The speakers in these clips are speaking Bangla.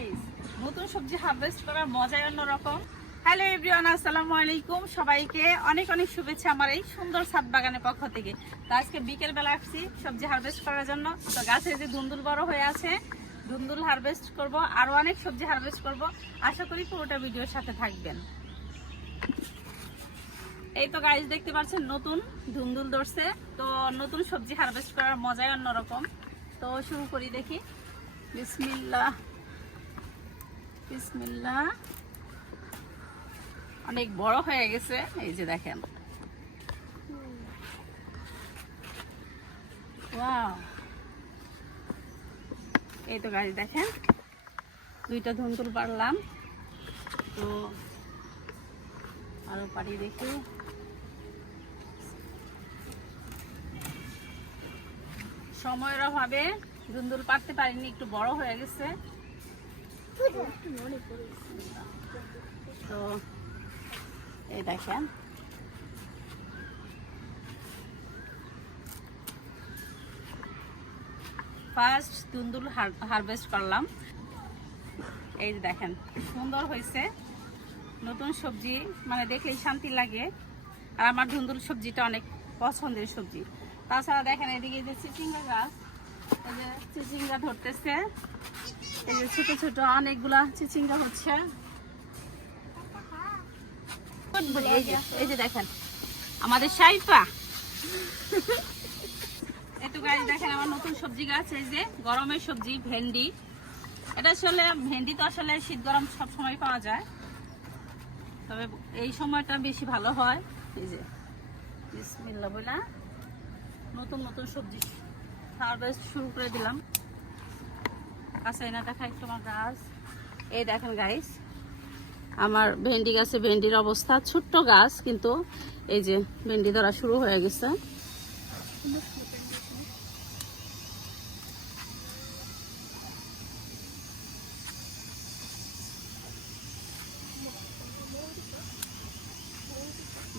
গাইস নতুন সবজি হারভেস্ট করার মজাই অন্যরকম। হ্যালো এভরিওয়ান আসসালামু আলাইকুম। সবাইকে অনেক অনেক শুভেচ্ছা আমার এই সুন্দর ছাদ বাগানের পক্ষ থেকে। তো আজকে বিকেল বেলা আসছি সবজি হারভেস্ট করার জন্য। তো গাছে যে ধুন্দুল বড় হয়ে আছে ধুন্দুল হারভেস্ট করব, আরও অনেক সবজি হারভেস্ট করব। আশা করি পুরোটা ভিডিওর সাথে থাকবেন। এই তো গাইস দেখতে পাচ্ছেন নতুন ধুন্দুল ধরছে। তো নতুন সবজি হারভেস্ট করার মজাই অন্যরকম। তো শুরু করি দেখি। বিসমিল্লাহ। বিসমিল্লাহ। অনেক বড় হয়ে গেছে। এই যে দেখেন। এই তো গাছ দেখেন। দুইটা ধুন্দুল পারলাম। তো আরও পারি দেখি। সময়ের অভাবে ধুন্দুল পারতে পারিনি, একটু বড় হয়ে গেছে। তো, এই দেখেন। ফার্স্ট ধুন্দুল হারভেস্ট করলাম। এই যে দেখেন, সুন্দর হয়েছে। নতুন সবজি মানে দেখলেই শান্তি লাগে। আর আমার ধুন্দুল সবজিটা অনেক পছন্দের সবজি। তাছাড়া দেখেন এদিকে যে চিচিঙ্গা গাছ। চিচিঙ্গা ধরতেছে। এই যে ছোট ছোট অনেকগুলা চিচিঙ্গা হচ্ছে। এই যে দেখেন, আমাদের সাইফা দেখেন নতুন সবজি গাছ, এই যে গরমের সবজি, ভেন্ডি। এটা আসলে, ভেন্ডি তো আসলে শীত গরম সব সময় পাওয়া যায়। তবে এই সময়টা বেশি ভালো হয়। এই যে বলে নতুন নতুন সবজি। হারভেস্ট শুরু করে দিলাম। কাছে এনে দেখা তোমার গাছ। এই দেখেন গাইস আমার ভেন্ডি গাছে ভেন্ডির অবস্থা। ছোট্ট গাছ, কিন্তু এই যে ভেন্ডি ধরা শুরু হয়ে গেছে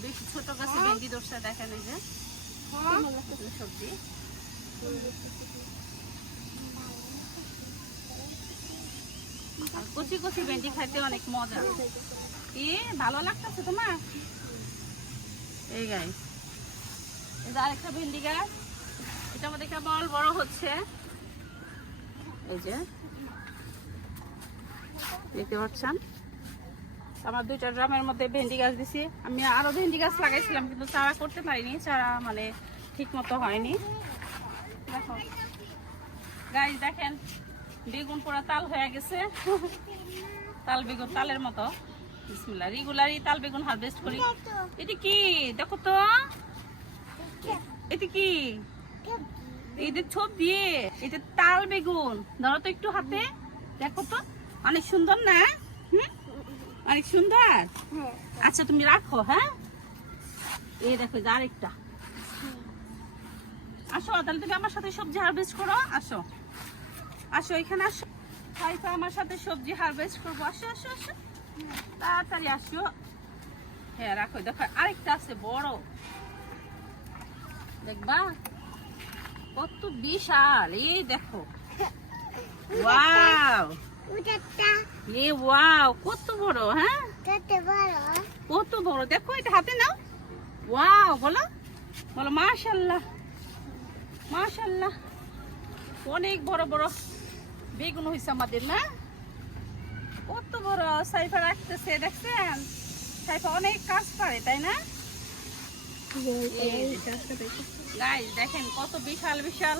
বেশি ছোট গাছে ভেন্ডি দোষটা দেখেন এই যে সবজি আর কচি কচি ভেন্ডি খাইতে অনেক মজা। কি ভালো লাগতেছে তোমার? এই গাই এই যে আরেকটা ভেন্ডি গাছ এটা আমাদের কেবল বড় হচ্ছে? এই যে, দেখতে পাচ্ছেন? আমার দুইটা ড্রামের মধ্যে ভেন্ডি গাছ দিছি। আমি আরও ভেন্ডি গাছ লাগাইছিলাম, কিন্তু চারা করতে পারিনি। চারা মানে ঠিক মতো হয়নি। দেখো। গাছ দেখেন বেগুন পুরা তাল হয়ে গেছে। তাল বেগুন তালের মতো। বিসমিল্লাহ। রেগুলারই তাল বেগুন হারভেস্ট করি। এটা কি? দেখো তো। এটা কি? এদের ছোপ দিয়ে। এটা তাল বেগুন। ধরো তো একটু হাতে। দেখো তো। অনেক সুন্দর না? হুম? অনেক সুন্দর? আচ্ছা তুমি রাখো হ্যাঁ? এই দেখো আরেকটা। আসো, তাহলে তুমি আমার সাথে সবজি হারভেস্ট করো। আসো। আসো, এখানে আসো। সাইফা আমার সাথে সবজি হারভেস্ট করব। আসো আসো আসো। তাড়াতাড়ি আসো। হ্যাঁ রাখো, দেখো, আরেকটা আছে, বড়। দেখবা? কত বিশাল, এই দেখো। ওয়াও। এ ওয়াও, কত বড় হ্যাঁ? কত বড়, দেখো, এটা হাতে নাও। ওয়াও, বলো। বলো, মাশাল্লাহ। মাশাল্লাহ। অনেক বড় বড়। বেগুন হয়েছে আমাদের, না? কত বড় সাইফা রাখতেছে, দেখছেন? সাইফা অনেক কাজ পারে তাই না? গাইস দেখেন। কত বিশাল বিশাল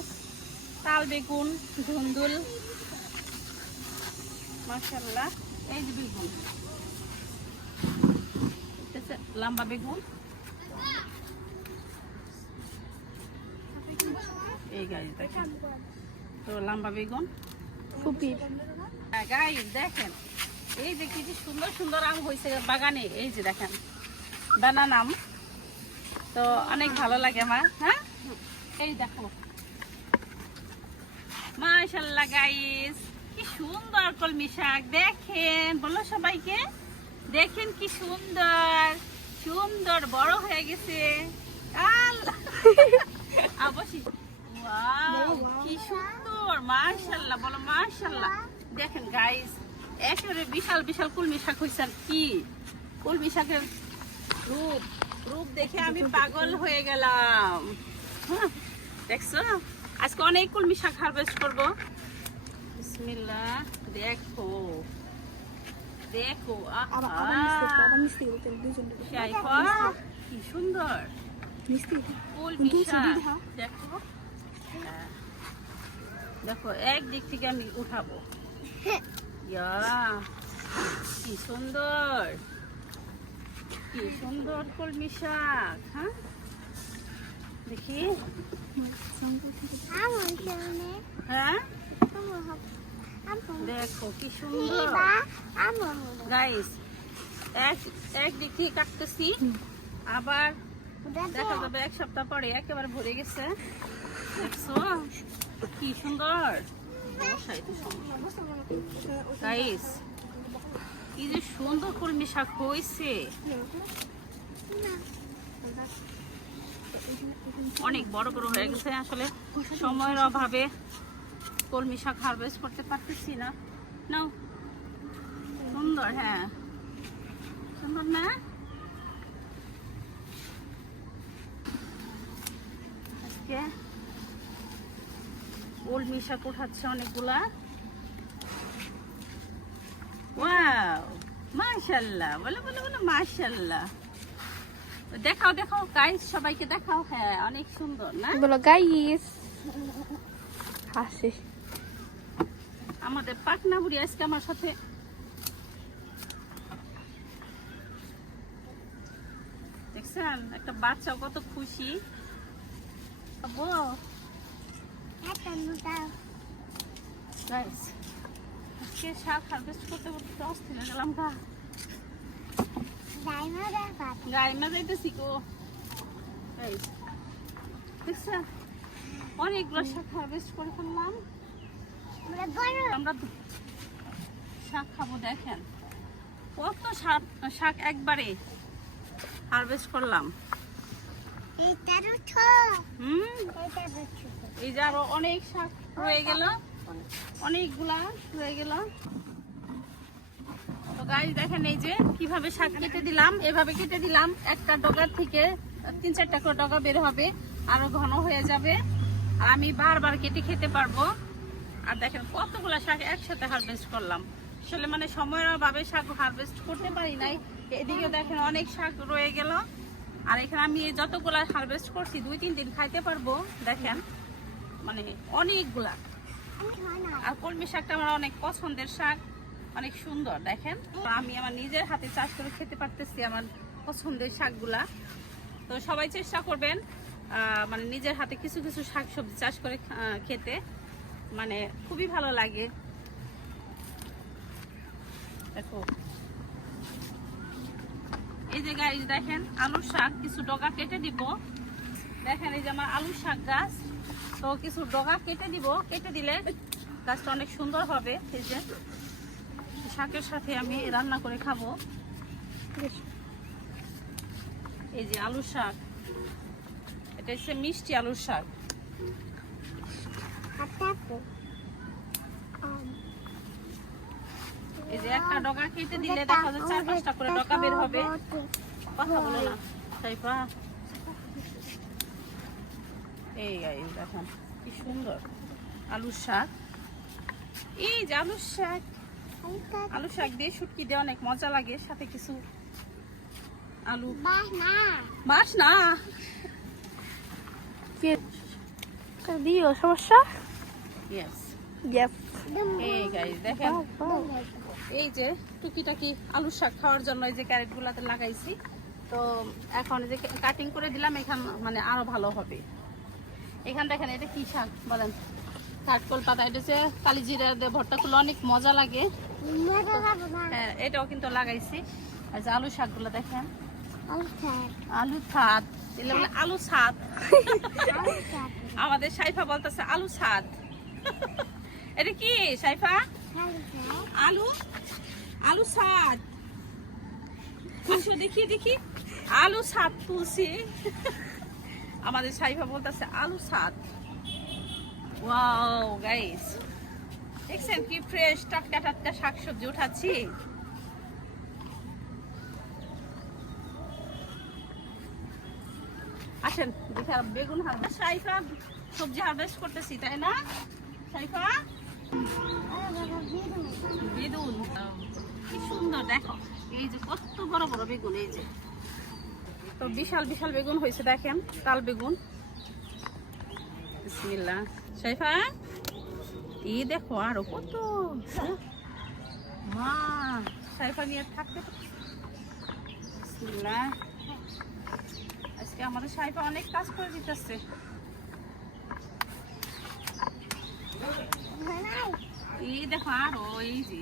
তাল বেগুন, ধুন্দুল। মাশাল্লাহ এই যে বেগুন। লম্বা বেগুন। এই গাইস দেখেন। তো লম্বা বেগুন। গাইস দেখেন এই যে কি সুন্দর সুন্দর আম হয়েছে বাগানে এই যে দেখেন বানান আম। তো অনেক ভালো লাগে আমার হ্যাঁ? এই দেখো। মাশাল্লাহ গাইস কি সুন্দর কলমি শাক দেখেন বলো সবাইকে দেখেন কি সুন্দর সুন্দর বড় হয়ে গেছে। আল্লাহ অবশ্যই ওয়াও কি সুন্দর মাশাআল্লাহ বলো মাশাআল্লাহ। দেখেন গাইস একেবারে বিশাল বিশাল কলমি শাক হয়েছে আর কি। কলমি শাকের রূপ রূপ দেখে আমি পাগল হয়ে গেলাম। হ্যাঁ, দেখছ? আজকে অনেক কলমি শাক হারভেস্ট করব। বিসমিল্লাহ দেখো দেখো কি সুন্দর। কলমি শাক দেখো। হ্যাঁ। দেখো একদিক থেকে আমি উঠাবো। ইয়া, কি সুন্দর। কি সুন্দর কলমি শাক হ্যাঁ? দেখি। হ্যাঁ? দেখো, কি সুন্দর। গাইস এক একদিক থেকে কাটতেছি। আবার দেখা যাবে এক সপ্তাহ পরে একেবারে ভরে গেছে। দেখছ? কি সুন্দর? গাইস কি যে সুন্দর কলমি শাক হয়েছে। অনেক বড় বড় হয়ে গেছে। আসলে সময়ের অভাবে কলমি শাক হারভেস্ট করতে পারতেছি না। নাও। সুন্দর হ্যাঁ। সুন্দর না? আজকে কলমি শাক উঠাচ্ছে অনেকগুলা। ওয়াও মাশাল্লাহ বলে বলে বলে মাশাল্লাহ। দেখাও দেখাও গাইস সবাইকে দেখাও। হ্যাঁ অনেক সুন্দর না? বলো গাইস হাসি। আমাদের পাকনা বুড়ি আজকে আমার সাথে দেখছেন? একটা বাচ্চা কত খুশি। guys, আজকে শাক হারভেস্ট করতে করতে তো অস্থির হয়ে গেলাম গা। না যাইতেছি গো। অনেকগুলো শাক হারভেস্ট করে ফেললাম। আমরা শাক খাব দেখেন। কত শাক শাক একবারে হারভেস্ট করলাম। হুম? এই যে আরও অনেক শাক রয়ে গেল। অনেকগুলা রয়ে গেল। তো গাছ দেখেন এই যে কীভাবে শাক কেটে দিলাম। এভাবে কেটে দিলাম। একটা ডগার থেকে তিন চারটা করে ডগা বের হবে। আরও ঘন হয়ে যাবে। আর আমি বারবার কেটে খেতে পারব। আর দেখেন কতগুলা শাক একসাথে হারভেস্ট করলাম। আসলে মানে সময়ের অভাবে শাক হারভেস্ট করতে পারি নাই। এদিকে দেখেন অনেক শাক রয়ে গেল। আর এখানে আমি যতগুলা হারভেস্ট করছি, দুই, তিন দিন খাইতে পারব। দেখেন। মানে অনেকগুলা। আর কলমি শাকটা আমার অনেক পছন্দের শাক, অনেক সুন্দর, দেখেন? আমি আমার নিজের হাতে চাষ করে খেতে পারতেছি আমার পছন্দের শাকগুলা। তো সবাই চেষ্টা করবেন মানে নিজের হাতে কিছু কিছু শাক সবজি চাষ করে খেতে। মানে খুবই ভালো লাগে। দেখো। এই যে গাছ দেখেন, আলুর শাক, কিছু ডগা কেটে দিব। দেখেন, এই যে আমার আলুর শাক গাছ। তো কিছু ডগা কেটে দিব, কেটে দিলে গাছটা অনেক সুন্দর হবে। এই যে শাকের সাথে আমি রান্না করে খাব। এই যে আলুর শাক। এটা হচ্ছে মিষ্টি আলুর শাক। এই যে একটা ডগা কেটে দিলে দেখা যাচ্ছে চার পাঁচটা করে ডগা বের হবে। কথা বলো না। সাইফা এই এই দেখেন কি সুন্দর। আলুর শাক। এই যে আলুর শাক। আলু শাক দিয়ে শুটকি দিয়ে অনেক মজা লাগে সাথে কিছু আলু। মাছ না দিও সমস্যা? এই গাইস দেখেন। এই যে টুকিটাকি আলু শাক খাওয়ার জন্য এই যে ক্যারেট গুলাতে লাগাইছি। তো এখন যে কাটিং করে দিলাম এখান মানে আরও ভালো হবে। এখান দেখেন এটা কি শাক বলেন? কাঠকল পাতা এটা হচ্ছে কালি জিরা দিয়ে ভর্তা করলে অনেক মজা লাগে। হ্যাঁ এটাও কিন্তু লাগাইছি। আর যে আলু শাকগুলো দেখেন। আলু ছাদ। এগুলো বলে আলু ছাদ। আমাদের সাইফা বলতেছে আলু ছাদ। এটা কি সাইফা? আলু আলু আসো দেখি দেখি। আলু সাদ তুলছি। আমাদের সাইফা বলতেছে, আলু সাদ ওয়াও গাইস দেখছেন কি ফ্রেশ টাটকা টাটকা শাকসবজি উঠাচ্ছি? আসেন, দেখে, বেগুন হারভেস্ট সাইফা, সবজি হারভেস্ট করতেছি, তাই না? সাইফা? বেগুন, কি সুন্দর, দেখো। এই যে কত বড় বড় বেগুন, এই যে। তো বিশাল বিশাল বেগুন হয়েছে, দেখেন, তাল বেগুন। সাইফা এই দেখো আরও কত। মা সাইফা নিয়ে থাকতে। আজকে আমাদের সাইফা অনেক কাজ করে দিতেছে। এই দেখো আরও, এই যে।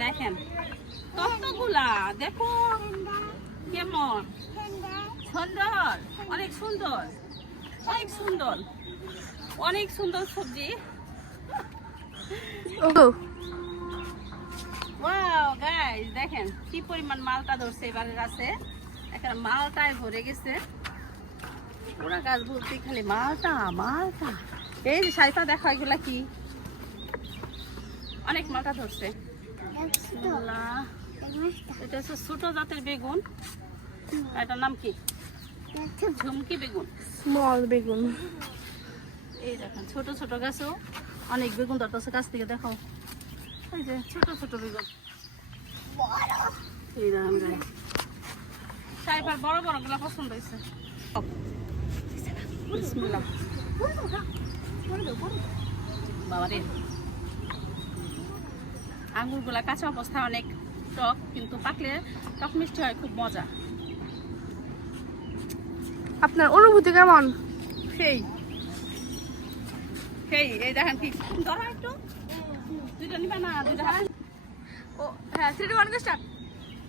দেখেন কতগুলা দেখো কেমন। সুন্দর অনেক সুন্দর অনেক সুন্দর অনেক সুন্দর সবজি। গাইস দেখেন কি পরিমাণ মালটা ধরছে এবারে গাছে। এখানে মালটায় ভরে গেছে। পুরা গাছ ভর্তি খালি মালটা মালটা। এই যে সাইফা দেখা এগুলা কি? অনেক মালটা ধরছে। এটা হচ্ছে ছোট জাতের বেগুন। এটার নাম কি? ঝুমকি বেগুন। স্মল বেগুন। এই দেখেন ছোট ছোট গাছও অনেক বেগুন ধরতেছে গাছ থেকে দেখো এই যে ছোট ছোট বেগুন। এই guys। বড় বড়গুলা পছন্দ হয়েছে। বিসমিল্লাহ। বাবারে। আঙ্গুরগুলা কাঁচা অবস্থায় অনেক টক কিন্তু পাকলে টক মিষ্টি হয় খুব মজা। আপনার অনুভূতি কেমন? সেই। সেই এই দেখেন কি ধরো একটু। দুইটা নিবা না দুইটা ও হ্যাঁ three one start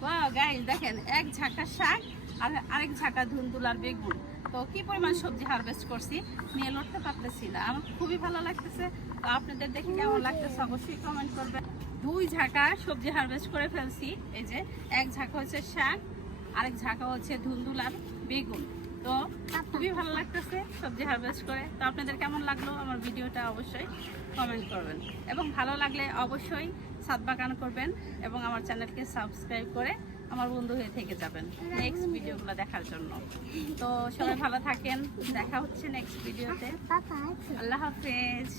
wow guys দেখেন এক ঝাঁকা শাক আর আরেক ঝাঁকা ধুন্দুলার বেগুন। তো কি পরিমাণ সবজি হারভেস্ট করছি, নিয়ে লড়তে পারতেছি না। আমার খুবই ভালো লাগতেছে। তো আপনাদের দেখে কেমন লাগতেছে অবশ্যই কমেন্ট করবেন। দুই ঝাঁকা সবজি হারভেস্ট করে ফেলছি। এই যে, এক ঝাঁকা হচ্ছে শাক, আরেক ঝাঁকা হচ্ছে ধুন্দুলার বেগুন। তো খুবই ভালো লাগতেছে সবজি হারভেস্ট করে। তো আপনাদের কেমন লাগল আমার ভিডিওটা অবশ্যই কমেন্ট করবেন। এবং ভালো লাগলে অবশ্যই সাত বাগান করবেন এবং আমার চ্যানেলকে সাবস্ক্রাইব করে আমার বন্ধু হয়ে থেকে যাবেন নেক্সট ভিডিওগুলো দেখার জন্য। তো সবাই ভালো থাকেন দেখা হচ্ছে নেক্সট ভিডিওতে আল্লাহ হাফেজ।